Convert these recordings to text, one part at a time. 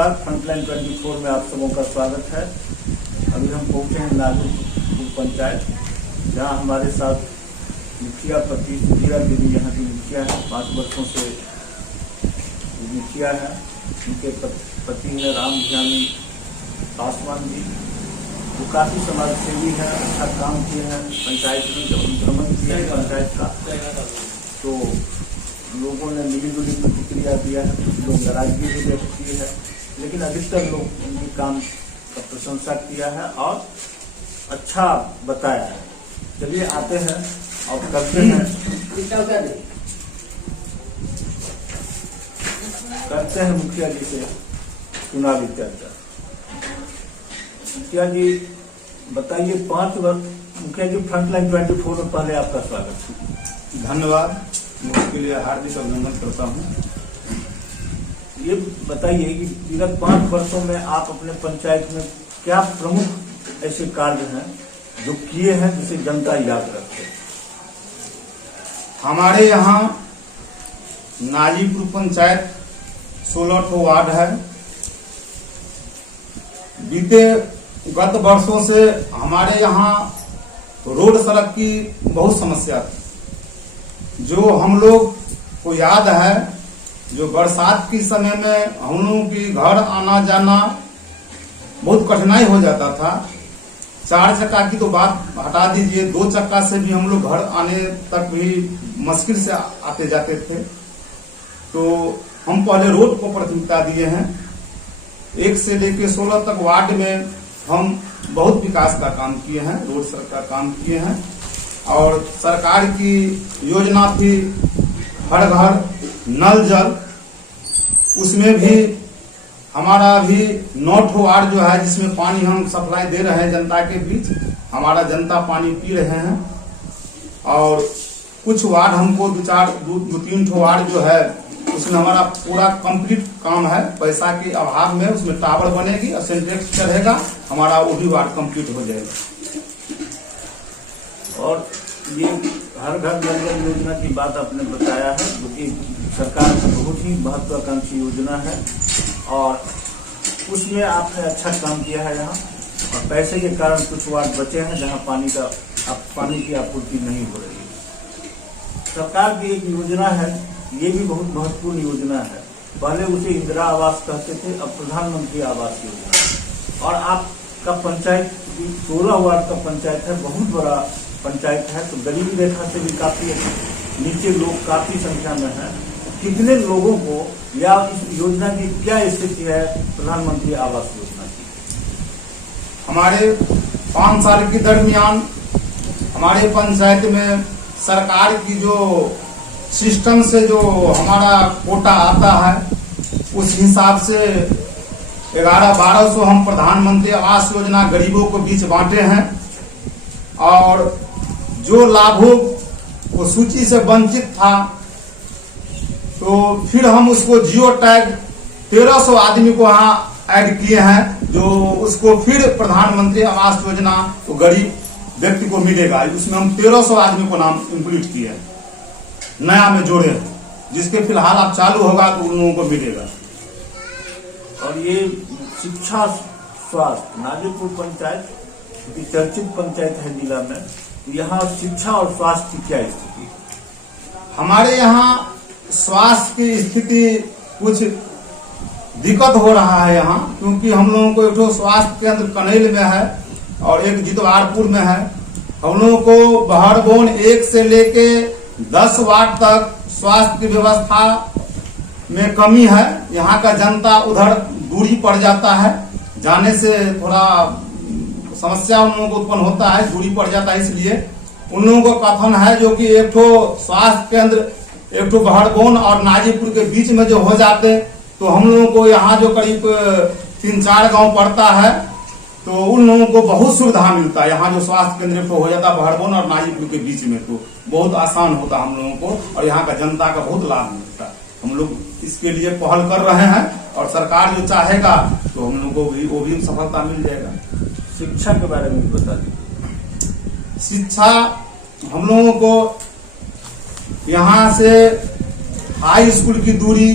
नमस्कार, फ्रंटलाइन 24 में आप सबों का स्वागत है। अभी हम पहुंचे हैं नाजीपुर पंचायत, जहां हमारे साथ मुखिया पति सुधीरा देवी यहाँ की मुखिया है, 5 वर्षों से मुखिया है। उनके पति है राम ज्ञानी पासवान जी, जो काफ़ी समाज सेवी है, अच्छा काम किए हैं पंचायत में। जब भ्रमण किया है पंचायत का तो लोगों ने मिलीजुली प्रतिक्रिया दिया है, कुछ लोग नाराजगी भी व्यक्त की है, लेकिन अधिकतर लोग उनके काम का प्रशंसा किया है और अच्छा बताया है। चलिए आते हैं और करते हैं मुखिया जी से चुनावी चर्चा। मुखिया जी बताइए, 5 वर्ष मुखिया जी फ्रंटलाइन 24 में पहले आपका स्वागत है। धन्यवाद, मैं उसके लिए हार्दिक अभिनंदन करता हूँ। ये बताइए कि विगत 5 वर्षों में आप अपने पंचायत में क्या प्रमुख ऐसे कार्य हैं जो किए हैं जिसे जनता याद रखे? हमारे यहाँ नाजीपुर पंचायत 16 ठो वार्ड है। बीते गत वर्षों से हमारे यहाँ रोड सड़क की बहुत समस्या थी, जो हम लोग को याद है। जो बरसात के समय में हम लोगों की घर आना जाना बहुत कठिनाई हो जाता था। 4 चक्का की तो बात हटा दीजिए, 2 चक्का से भी हम लोग घर आने तक भी मुश्किल से आते जाते थे। तो हम पहले रोड को प्राथमिकता दिए हैं। 1 से लेकर 16 तक वार्ड में हम बहुत विकास का काम किए हैं, रोड सड़क का काम किए हैं। और सरकार की योजना थी हर घर नल जल, उसमें भी हमारा अभी 9 ठो वार्ड जो है जिसमें पानी हम सप्लाई दे रहे हैं जनता के बीच। हमारा जनता पानी पी रहे हैं। और कुछ वार्ड हमको 2-3 ठो वार्ड जो है उसमें हमारा पूरा कंप्लीट काम है। पैसा के अभाव में उसमें टावर बनेगी और सेंट्रेक्स चढ़ेगा, हमारा वो भी वार्ड कंप्लीट हो जाएगा। और ये हर घर नल जल योजना की बात आपने बताया है, जो कि सरकार की बहुत ही महत्वाकांक्षी योजना है और उसमें आपने अच्छा काम किया है यहाँ। और पैसे के कारण कुछ वार्ड बचे हैं जहाँ पानी की आपूर्ति नहीं हो रही है। सरकार की एक योजना है, ये भी बहुत महत्वपूर्ण योजना है। पहले उसे इंदिरा आवास कहते थे, अब प्रधानमंत्री आवास योजना। और आपका पंचायत 16 वार्ड का पंचायत है, बहुत बड़ा पंचायत है, तो गरीबी रेखा से भी काफी नीचे लोग काफी संख्या में हैं। कितने लोगों को या इस योजना की क्या स्थिति है प्रधानमंत्री आवास योजना की? हमारे 5 साल के दरमियान हमारे पंचायत में सरकार की जो सिस्टम से जो हमारा कोटा आता है, उस हिसाब से 1100-1200 हम प्रधानमंत्री आवास योजना गरीबों को बीच बांटे हैं। और जो लाभों को सूची से वंचित था, तो फिर हम उसको जियो टैग 1300 आदमी को यहाँ ऐड किए हैं, जो उसको फिर प्रधानमंत्री आवास योजना तो गरीब व्यक्ति को मिलेगा। उसमें हम 1300 आदमी को नाम इंक्लूड किए हैं, नया में जोड़े हैं, जिसके फिलहाल अब चालू होगा तो उन लोगों को मिलेगा। और ये शिक्षा स्वास्थ्य नाजीपुर पंचायत की चर्चित पंचायत है जिला में, यहाँ शिक्षा और स्वास्थ्य की क्या स्थिति? हमारे यहाँ स्वास्थ्य की स्थिति कुछ दिक्कत हो रहा है यहाँ, क्योंकि हम लोगों को एक तो स्वास्थ्य केंद्र कनैल में है और एक जितवारपुर में है। हम लोगों को बहरबोन 1 से लेके 10 वार्ड तक स्वास्थ्य की व्यवस्था में कमी है। यहाँ का जनता उधर दूरी पड़ जाता है, जाने से थोड़ा समस्या उन लोगों को उत्पन्न होता है, दूरी पड़ जाता है। इसलिए उन लोगों को कथन है जो कि एक ठो स्वास्थ्य केंद्र एक ठो बहरबोन और नाजीपुर के बीच में जो हो जाते, तो हम लोगों को यहाँ जो करीब 3-4 गांव पड़ता है, तो उन लोगों को बहुत सुविधा मिलता है। यहाँ जो स्वास्थ्य केंद्र तो हो जाता बहरबोन और नाजीपुर के बीच में, तो बहुत आसान होता हम लोगों को और यहाँ का जनता का बहुत लाभ मिलता है। हम लोग इसके लिए पहल कर रहे हैं और सरकार जो चाहेगा तो हम लोगों को भी वो भी सफलता मिल जाएगा। शिक्षा के बारे में भी बता दीजिए। शिक्षा हम लोगों को यहाँ से हाई स्कूल की दूरी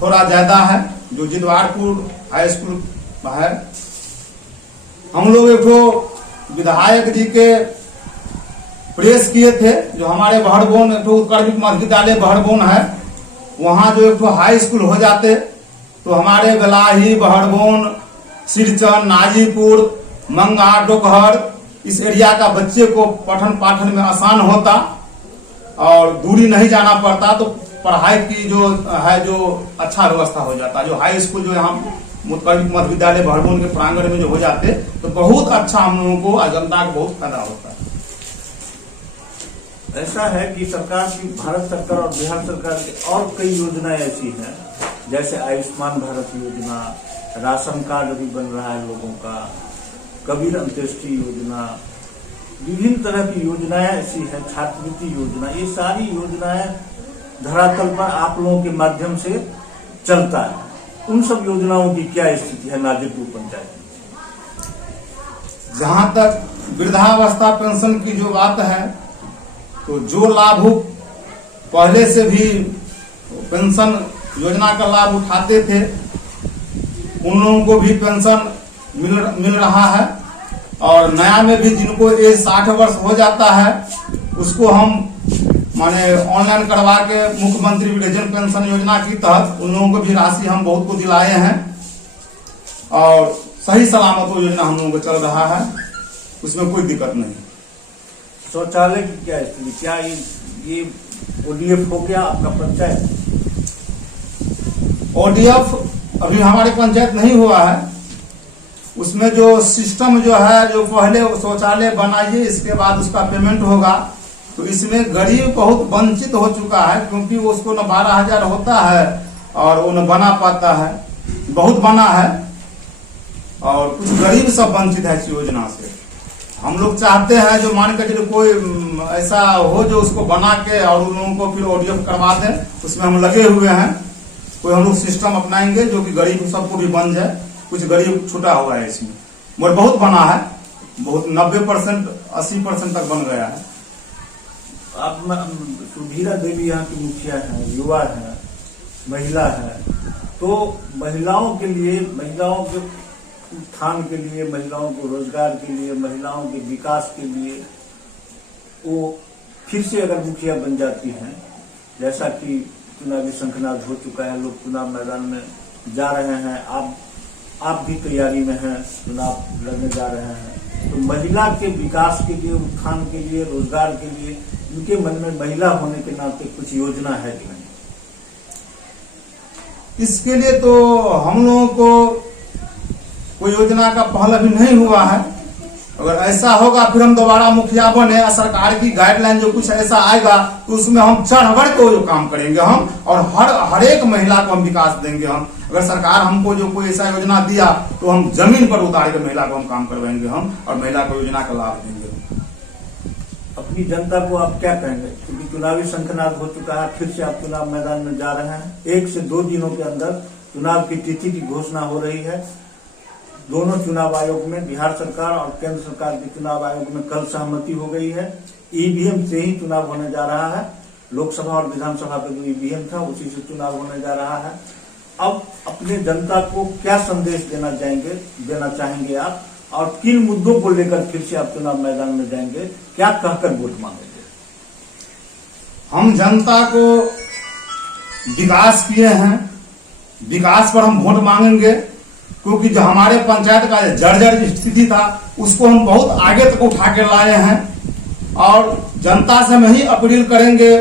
थोड़ा ज्यादा है, जो जिदवारपुर हाई स्कूल है, हम लोग एक तो विधायक जी के प्रेस किए थे, जो हमारे बहड़बोन एक उत्कर्मिक मध्य विद्यालय बहड़बोन है, वहाँ जो एक तो हाई स्कूल हो जाते तो हमारे गलाही, बहड़बोन, सिरचन, नाजीपुर, मंगा, डोकहर इस एरिया का बच्चे को पठन पाठन में आसान होता और दूरी नहीं जाना पड़ता, तो पढ़ाई की जो है जो अच्छा व्यवस्था हो जाता। जो हाई स्कूल जो यहाँ उत्कर्मिक मध्य विद्यालय बहड़बोन के प्रांगण में जो हो जाते तो बहुत अच्छा हम लोगों को जनता को बहुत फायदा होता है। ऐसा है कि सरकार की, भारत सरकार और बिहार सरकार की और कई योजनाएं ऐसी हैं, जैसे आयुष्मान भारत योजना, राशन कार्ड अभी बन रहा है लोगों का, कबीर अंत्येष्टि योजना, विभिन्न तरह की योजनाएं ऐसी हैं, छात्रवृत्ति योजना, ये सारी योजनाएं धरातल पर आप लोगों के माध्यम से चलता है। उन सब योजनाओं की क्या स्थिति है नाजीपुर पंचायत में? जहां तक वृद्धावस्था पेंशन की जो बात है, तो जो लाभुक पहले से भी पेंशन योजना का लाभ उठाते थे उन लोगों को भी पेंशन मिल रहा है, और नया में भी जिनको एज 60 वर्ष हो जाता है उसको हम माने ऑनलाइन करवा के मुख्यमंत्री वृद्धजन पेंशन योजना के तहत उन लोगों को भी राशि हम बहुत को दिलाए हैं, और सही सलामत वो योजना हम लोगों को चल रहा है, उसमें कोई दिक्कत नहीं। शौचालय की क्या स्थिति, क्या ये ODF हो गया आपका पंचायत? ODF अभी हमारी पंचायत नहीं हुआ है, उसमें जो सिस्टम जो है, जो पहले शौचालय बनाइए इसके बाद उसका पेमेंट होगा, तो इसमें गरीब बहुत वंचित हो चुका है, क्योंकि उसको न 12,000 होता है और वो न बना पाता है, बहुत बना है और कुछ गरीब सब वंचित है इस योजना से। हम लोग चाहते हैं जो मान के चलो कोई ऐसा हो जो उसको बना के और उन लोगों को फिर ODF करवा दें, उसमें हम लगे हुए हैं। कोई हम लोग सिस्टम अपनाएंगे जो कि गरीब सबको भी बन जाए, कुछ गरीब छूटा हुआ है इसमें, मगर बहुत बना है, बहुत 90% 80% तक बन गया है। आप सुधीरा देवी यहाँ की मुखिया है, युवा है, महिला है, तो महिलाओं के लिए, महिलाओं के उत्थान के लिए, महिलाओं को रोजगार के लिए, महिलाओं के विकास के लिए वो फिर से अगर मुखिया बन जाती हैं, जैसा कि चुनावी शंखनाद हो चुका है, लोग चुनाव मैदान में जा रहे हैं, आप भी तैयारी में हैं, चुनाव लड़ने जा रहे हैं, तो महिला के विकास के लिए, उत्थान के लिए, रोजगार के लिए उनके मन में महिला होने के नाते कुछ योजना है कि नहीं? इसके लिए तो हम लोगों को कोई योजना का पहल अभी नहीं हुआ है। अगर ऐसा होगा फिर हम दोबारा मुखिया बने, सरकार की गाइडलाइन जो कुछ ऐसा आएगा तो उसमें हम चढ़-बढ़ के जो काम करेंगे हम, और हर एक महिला को हम विकास देंगे हम। अगर सरकार हमको जो कोई ऐसा योजना दिया तो हम जमीन पर उतार के महिला को हम काम करवाएंगे हम, और महिला को योजना का लाभ देंगे। अपनी जनता को आप क्या कहेंगे, क्योंकि चुनावी शंखनाद हो चुका है, फिर से आप चुनाव मैदान में जा रहे हैं, 1 से 2 दिनों के अंदर चुनाव की तिथि की घोषणा हो रही है। दोनों चुनाव आयोग में, बिहार सरकार और केंद्र सरकार के चुनाव आयोग में कल सहमति हो गई है। EVM से ही चुनाव होने जा रहा है, लोकसभा और विधानसभा का जो EVM था उसी से चुनाव होने जा रहा है। अब अपने जनता को क्या संदेश देना चाहेंगे आप, और किन मुद्दों को लेकर फिर से आप चुनाव मैदान में जाएंगे, क्या कहकर वोट मांगेंगे? हम जनता को विकास किए हैं, विकास पर हम वोट मांगेंगे, क्योंकि जो हमारे पंचायत का जर्जर स्थिति था उसको हम बहुत आगे तक उठा के लाए हैं, और जनता से हम यही अपील करेंगे,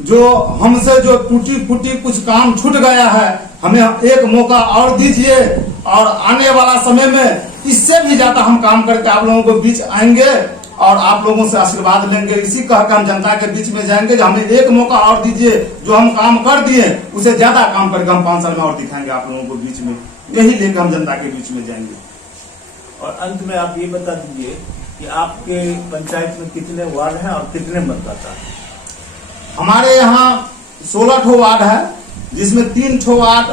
जो हमसे जो टूटी फूटी कुछ काम छूट गया है हमें एक मौका और दीजिए, और आने वाला समय में इससे भी ज्यादा हम काम करके आप लोगों को बीच आएंगे और आप लोगों से आशीर्वाद लेंगे। इसी कह के हम जनता के बीच में जाएंगे, जो हमें एक मौका और दीजिए, जो हम काम कर दिए उसे ज्यादा काम करके हम 5 साल में और दिखाएंगे आप लोगों को बीच में, यही लेकर हम जनता के बीच में जाएंगे। और अंत में आप ये बता दीजिए कि आपके पंचायत में कितने वार्ड हैं और कितने मतदाता हैं? हमारे यहाँ 16 ठो वार्ड है, जिसमें 3 ठो वार्ड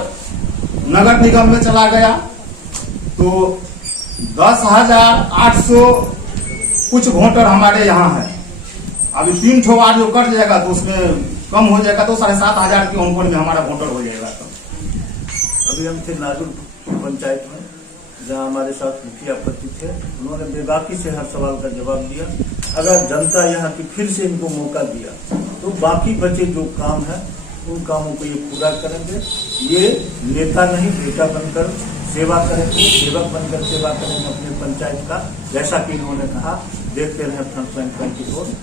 नगर निगम में चला गया, तो 10,800 कुछ वोटर हमारे यहाँ है। अभी 3 ठो वार्ड जो कट जाएगा तो उसमें कम हो जाएगा, तो 7,500 के ऑनपोन में हमारा वोटर हो जाएगा। तो अभी हम थे नाजुर पंचायत में, जहां हमारे साथ मुखिया पति थे। उन्होंने बेबाकी से हर सवाल का जवाब दिया। अगर जनता यहाँ की फिर से इनको मौका दिया तो बाकी बचे जो काम है उन कामों को ये पूरा करेंगे। ये नेता नहीं, बेटा बनकर सेवा करेंगे, सेवक बनकर सेवा करेंगे अपने पंचायत का, जैसा कि इन्होंने कहा। देखते रहे फ्रंट लाइन 24।